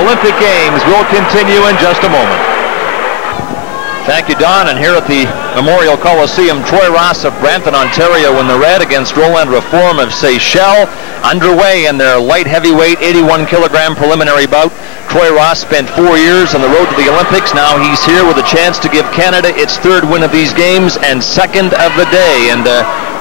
Olympic Games will continue in just a moment. Thank you, Don. And here at the Memorial Coliseum, Troy Ross of Brampton, Ontario in the red against Roland Reform of Seychelles. Underway in their light heavyweight 81-kilogram preliminary bout. Troy Ross spent 4 years on the road to the Olympics. Now he's here with a chance to give Canada its third win of these games and second of the day. And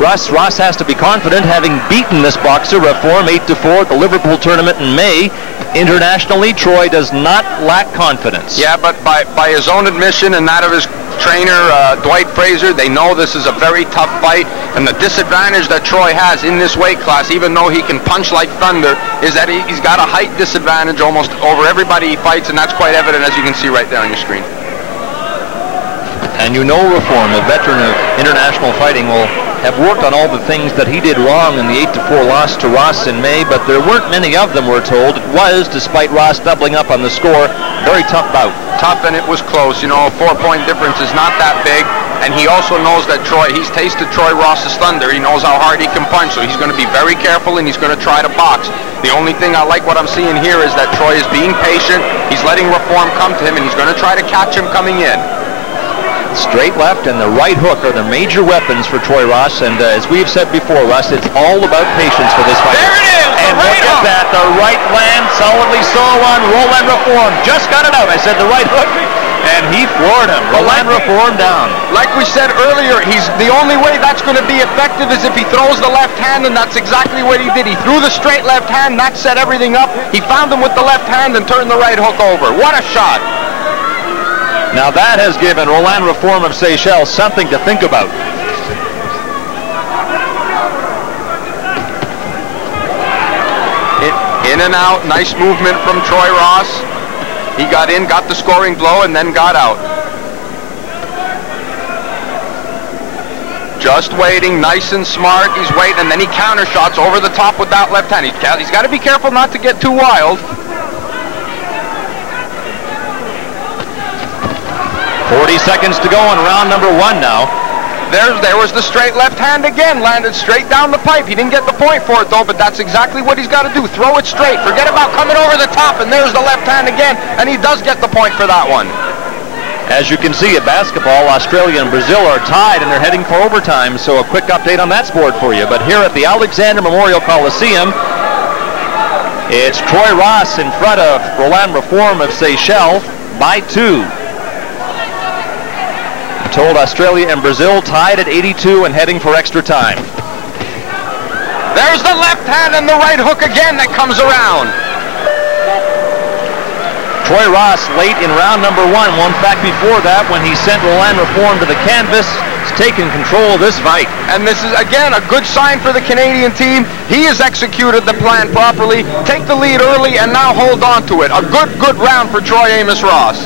Ross has to be confident, having beaten this boxer, Reform, 8-4 at the Liverpool tournament in May. Internationally, Troy does not lack confidence. Yeah, but by his own admission and that of his trainer, Dwight Fraser, they know this is a very tough fight, and the disadvantage that Troy has in this weight class, even though he can punch like thunder, is that he's got a height disadvantage almost over everybody he fights, and that's quite evident, as you can see right there on your screen. And you know Reform, a veteran of international fighting, will have worked on all the things that he did wrong in the 8-4 loss to Ross in May, but there weren't many of them, we're told. It was, despite Ross doubling up on the score, very tough bout. Tough, and it was close. You know, a 4-point difference is not that big, and he also knows that he's tasted Troy Ross's thunder. He knows how hard he can punch, so he's going to be very careful, and he's going to try to box. The only thing I like what I'm seeing here is that Troy is being patient. He's letting Reform come to him, and he's going to try to catch him coming in. Straight left and the right hook are the major weapons for Troy Ross, and as we've said before, Russ, it's all about patience for this fighter. There it is! And look at that, the right land solidly so on Roland Reform. Just got it out. I said the right hook, and he floored him. Roland Reform down. Like we said earlier, the only way that's going to be effective is if he throws the left hand, and that's exactly what he did. He threw the straight left hand, that set everything up. He found him with the left hand and turned the right hook over. What a shot! Now that has given Roland Reform of Seychelles something to think about. In and out, nice movement from Troy Ross. He got in, got the scoring blow, and then got out. Just waiting, nice and smart. He's waiting, and then he counter shots over the top with that left hand. He's got to be careful not to get too wild. 40 seconds to go in round number 1 now. There was the straight left hand again, landed straight down the pipe. He didn't get the point for it though, but that's exactly what he's got to do. Throw it straight. Forget about coming over the top, and there's the left hand again, and he does get the point for that one. As you can see at basketball, Australia and Brazil are tied and they're heading for overtime, so a quick update on that sport for you. But here at the Alexander Memorial Coliseum, it's Troy Ross in front of Roland Reform of Seychelles by 2. Told Australia and Brazil tied at 82 and heading for extra time. There's the left hand and the right hook again that comes around. Troy Ross late in round number 1. Well, in fact, before that, when he sent Roland Reform to the canvas, he's taken control of this fight. And this is, again, a good sign for the Canadian team. He has executed the plan properly, take the lead early, and now hold on to it. A good round for Troy Amos Ross.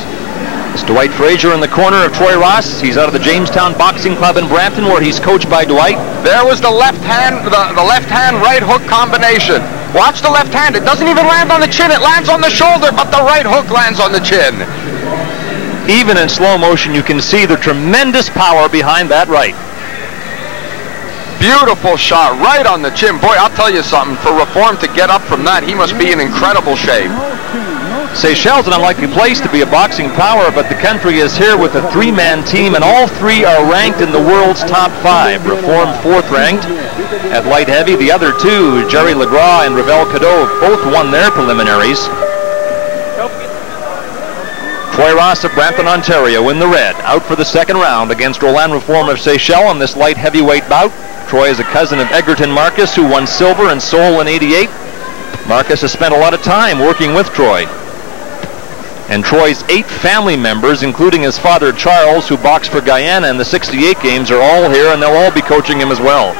It's Dwight Fraser in the corner of Troy Ross. He's out of the Jamestown Boxing Club in Brampton, where he's coached by Dwight. There was the left hand, the left hand right hook combination. Watch the left hand. It doesn't even land on the chin. It lands on the shoulder, but the right hook lands on the chin. Even in slow motion, you can see the tremendous power behind that right. Beautiful shot right on the chin. Boy, I'll tell you something. For Reform to get up from that, he must be in incredible shape. Seychelles an unlikely place to be a boxing power, but the country is here with a 3-man team, and all 3 are ranked in the world's top 5. Reform 4th ranked at light heavy. The other 2, Jerry Legras and Ravel Cadeau, both won their preliminaries. Troy Ross of Brampton, Ontario in the red, out for the second round against Roland Reform of Seychelles in this light heavyweight bout. Troy is a cousin of Egerton Marcus, who won silver in Seoul in '88. Marcus has spent a lot of time working with Troy. And Troy's 8 family members, including his father Charles, who boxed for Guyana in the '68 games, are all here, and they'll all be coaching him as well.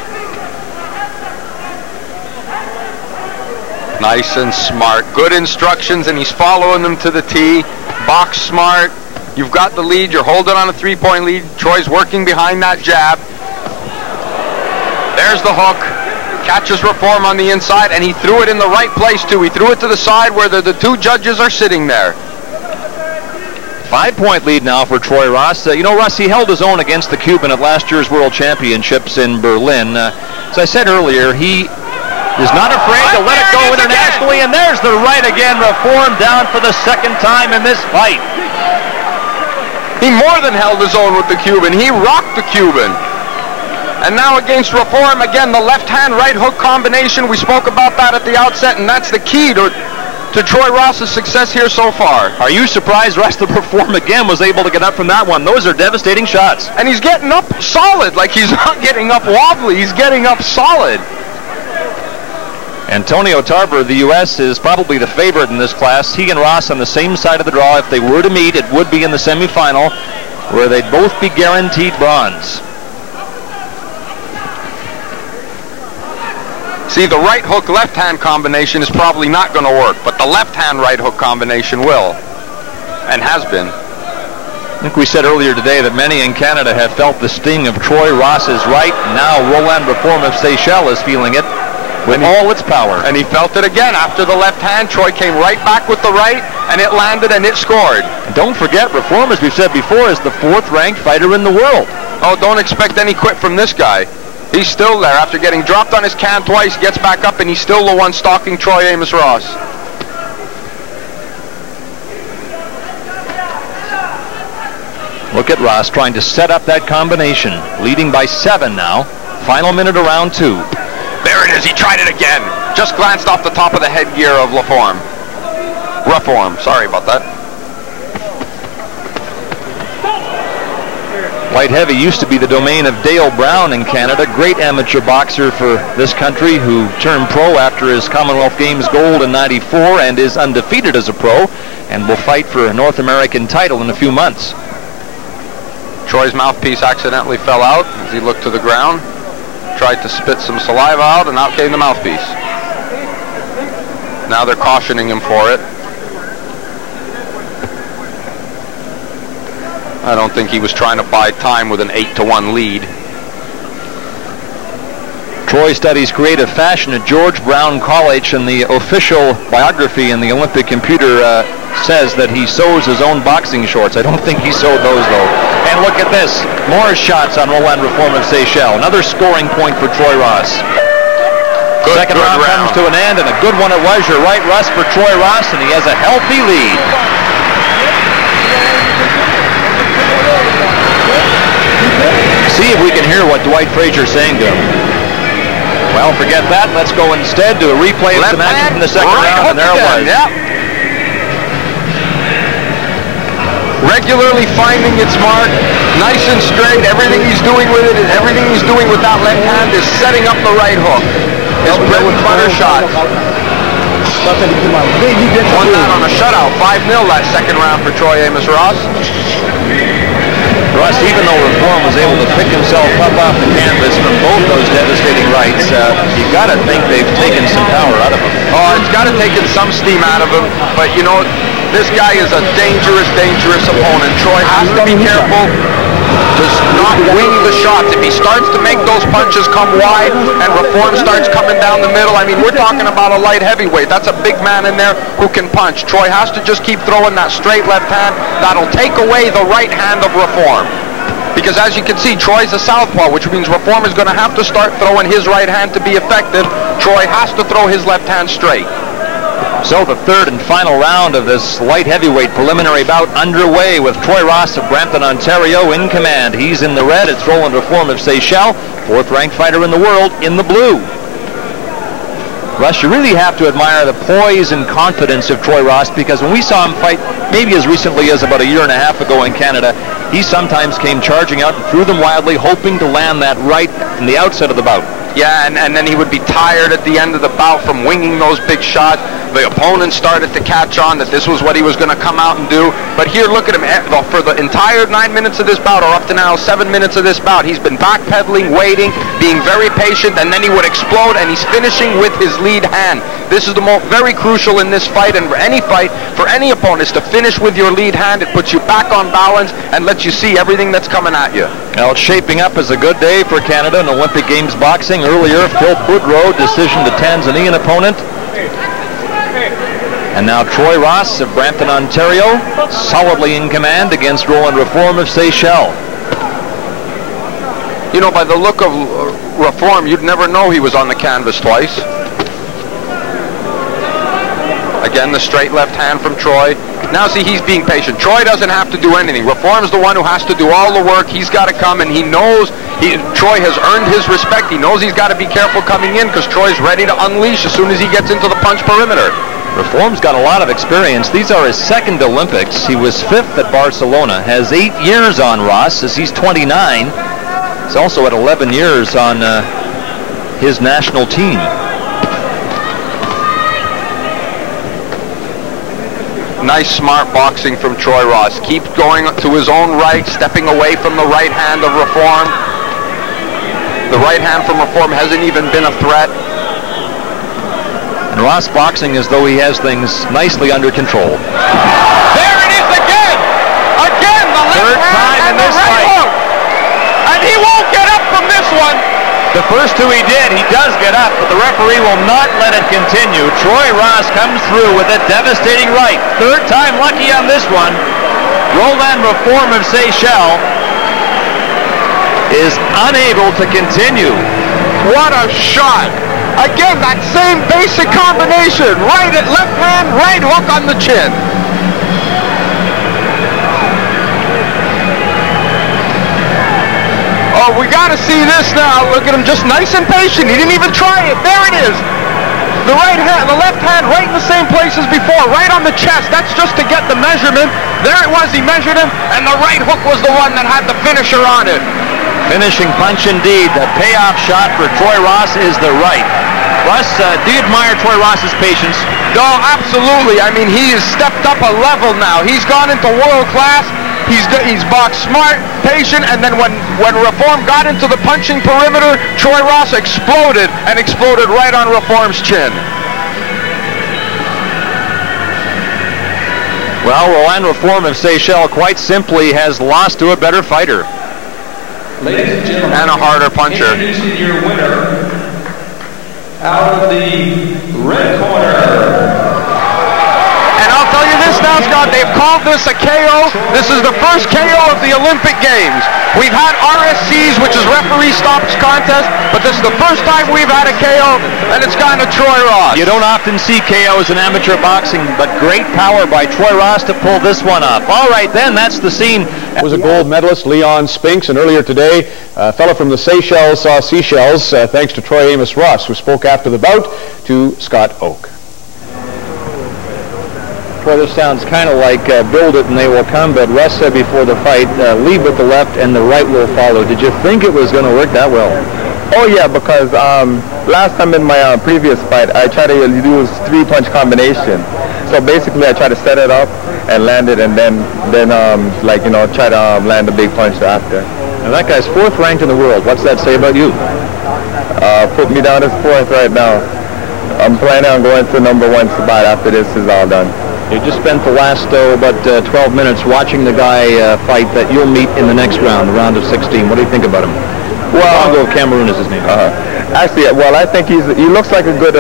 Nice and smart. Good instructions, and he's following them to the tee. Box smart. You've got the lead. You're holding on a 3-point lead. Troy's working behind that jab. There's the hook. Catches Reform on the inside, and he threw it in the right place, too. He threw it to the side where the 2 judges are sitting there. 5-point lead now for Troy Ross. You know, Russ, he held his own against the Cuban at last year's World Championships in Berlin. As I said earlier, he is not afraid to let it go internationally, and there's the right again. Reform down for the second time in this fight. He more than held his own with the Cuban. He rocked the Cuban. And now against Reform, again, the left hand right hook combination. We spoke about that at the outset, and that's the key to Troy Ross's success here so far. Are you surprised Russell Reform again was able to get up from that one? Those are devastating shots. And he's getting up solid. Like, he's not getting up wobbly. He's getting up solid. Antonio Tarver, the U.S., is probably the favorite in this class. He and Ross on the same side of the draw. If they were to meet, it would be in the semifinal, where they'd both be guaranteed bronze. See, the right hook left hand combination is probably not going to work, but the left hand right hook combination will, and has been. I think we said earlier today that many in Canada have felt the sting of Troy Ross's right. Now Roland Reform of Seychelles is feeling it with all its power. And he felt it again after the left hand. Troy came right back with the right, and it landed and it scored. And don't forget, Reform, as we've said before, is the 4th ranked fighter in the world. Oh, don't expect any quit from this guy. He's still there after getting dropped on his can twice, gets back up, and he's still the one stalking Troy Amos Ross. Look at Ross trying to set up that combination, leading by 7 now. Final minute of round 2. There it is, he tried it again. Just glanced off the top of the headgear of Reform. Sorry about that. Light heavy used to be the domain of Dale Brown in Canada, great amateur boxer for this country who turned pro after his Commonwealth Games gold in '94 and is undefeated as a pro and will fight for a North American title in a few months. Troy's mouthpiece accidentally fell out as he looked to the ground, tried to spit some saliva out, and out came the mouthpiece. Now they're cautioning him for it. I don't think he was trying to buy time with an 8-1 lead. Troy studies creative fashion at George Brown College, and the official biography in the Olympic computer says that he sews his own boxing shorts. I don't think he sewed those, though. And look at this. More shots on Roland Reform of Seychelles. Another scoring point for Troy Ross. Second round comes to an end, and a good one it was. You're right, Russ, for Troy Ross, and he has a healthy lead. See if we can hear what Dwight Frazier's saying to him. Well, forget that. Let's go instead to a replay of some action from the second round, and there it was. Yep. Regularly finding its mark, nice and straight. Everything he's doing with it, and everything he's doing with that left hand is setting up the right hook. His bread and butter shot. Won that on a shutout, 5-0 that second round for Troy Amos Ross. Russ, even though Reform was able to pick himself up off the canvas from both those devastating rights, you got to think they've taken some power out of him. Oh, it's got to take some steam out of him. But, you know, this guy is a dangerous, dangerous opponent. Troy has to be careful to not wing the shots. If he starts to make those punches come wide and Reform starts coming down the middle, I mean, we're talking about a light heavyweight. That's a big man in there who can punch. Troy has to just keep throwing that straight left hand. That'll take away the right hand of Reform. Because as you can see, Troy's a southpaw, which means Reform is going to have to start throwing his right hand to be effective. Troy has to throw his left hand straight. So the third and final round of this light heavyweight preliminary bout underway with Troy Ross of Brampton, Ontario in command. He's in the red. It's Roland Reform of Seychelles, 4th ranked fighter in the world, in the blue. Russ, you really have to admire the poise and confidence of Troy Ross, because when we saw him fight maybe as recently as about a year and a half ago in Canada, he sometimes came charging out and threw them wildly, hoping to land that right from the outset of the bout. Yeah, and then he would be tired at the end of the bout from winging those big shots. The opponent started to catch on that this was what he was going to come out and do. But here, look at him. For the entire 9 minutes of this bout, or up to now 7 minutes of this bout, he's been backpedaling, waiting, being very patient, and then he would explode, and he's finishing with his lead hand. This is the very crucial in this fight, and for any fight, for any opponent, is to finish with your lead hand. It puts you back on balance and lets you see everything that's coming at you. Now, it's shaping up as a good day for Canada in Olympic Games boxing. Earlier, Phil Boudreau, decision to Tanzanian opponent. And now Troy Ross of Brampton, Ontario, solidly in command against Roland Reform of Seychelles. You know, by the look of Reform, you'd never know he was on the canvas twice. Again, the straight left hand from Troy. Now see, he's being patient. Troy doesn't have to do anything. Reform's the one who has to do all the work. He's got to come, and he knows Troy has earned his respect. He knows he's got to be careful coming in because Troy's ready to unleash as soon as he gets into the punch perimeter. Reform's got a lot of experience. These are his second Olympics. He was 5th at Barcelona, has 8 years on Ross as he's 29. He's also had 11 years on his national team. Nice, smart boxing from Troy Ross. Keep going to his own right, stepping away from the right hand of Reform. The right hand from Reform hasn't even been a threat. And Ross boxing as though he has things nicely under control. There it is again! Again, the left hand and the right hook! And he won't get up from this one! The first two he did, he does get up, but the referee will not let it continue. Troy Ross comes through with a devastating right. Third time lucky on this one. Roland Reform of Seychelles is unable to continue. What a shot! Again, that same basic combination. Right at left hand, right hook on the chin. Oh, we got to see this now. Look at him, just nice and patient. He didn't even try it. There it is. The right hand, the left hand right in the same place as before, right on the chest. That's just to get the measurement. There it was. He measured him, and the right hook was the one that had the finisher on it. Finishing punch indeed. The payoff shot for Troy Ross is the right. Russ, do you admire Troy Ross's patience? No, absolutely. I mean, he has stepped up a level now. He's gone into world class. He's boxed smart, patient, and then when Reform got into the punching perimeter, Troy Ross exploded, and exploded right on Reform's chin. Well, Roland Reform of Seychelles quite simply has lost to a better fighter. Ladies and gentlemen, and a harder puncher. Introducing your winner, out of the red corner. And I'll tell you this now, Scott, they've called this a KO. This is the first KO of the Olympic Games. We've had RSCs, which is referee stops contest, but this is the first time we've had a KO, and it's gone to Troy Ross. You don't often see KOs in amateur boxing, but great power by Troy Ross to pull this one off. All right, then, that's the scene. Was a gold medalist, Leon Spinks, and earlier today, a fellow from the Seychelles saw seashells, thanks to Troy Amos Ross, who spoke after the bout to Scott Oak. Troy, this sounds kind of like build it and they will come, but Russ said before the fight, lead with the left and the right will follow. Did you think it was going to work that well? Oh yeah, because last time in my previous fight, I tried to use 3-punch combination. So basically, I tried to set it up and land it, and then try to land a big punch after. Now that guy's 4th ranked in the world. What's that say about you? Put me down as 4th right now. I'm planning on going to #1 spot after this is all done. You just spent the last about 12 minutes watching the guy fight that you'll meet in the next round, the round of 16. What do you think about him? Well, Congo of Cameroon is his name. Actually, well, I think he looks like a good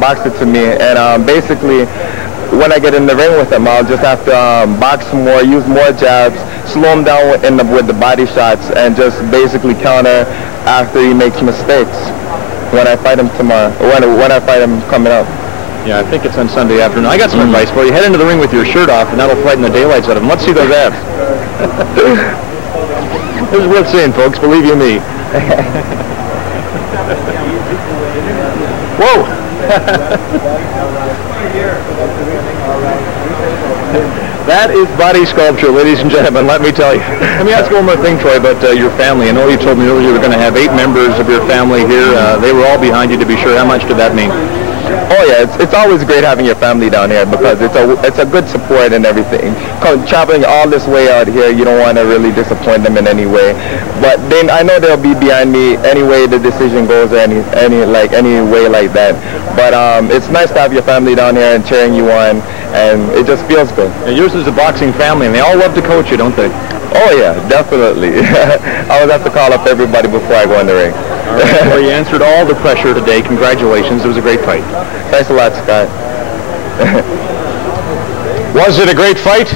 boxer to me, and basically, when I get in the ring with him, I'll just have to box more, use more jabs, slow him down with the body shots, and just basically counter after he makes mistakes. When I fight him tomorrow, when I fight him coming up. Yeah, I think it's on Sunday afternoon. I got some advice for you. Head into the ring with your shirt off, and that'll frighten the daylights out of him. Let's see those abs. This is worth seeing, folks. Believe you me. Whoa! That is body sculpture, ladies and gentlemen, let me tell you. Let me ask you one more thing, Troy, about your family. I know you told me earlier you were going to have 8 members of your family here. They were all behind you, to be sure. How much did that mean? Oh yeah, it's always great having your family down here because it's a good support and everything. Traveling all this way out here, you don't want to really disappoint them in any way. But then I know they'll be behind me any way the decision goes or any way like that. But it's nice to have your family down here and cheering you on, and it just feels good. Yeah, yours is a boxing family, and they all love to coach you, don't they? Oh yeah, definitely. I always have to call up everybody before I go in the ring. All right, well, you answered all the pressure today. Congratulations. It was a great fight. Thanks a lot, Scott. Was it a great fight?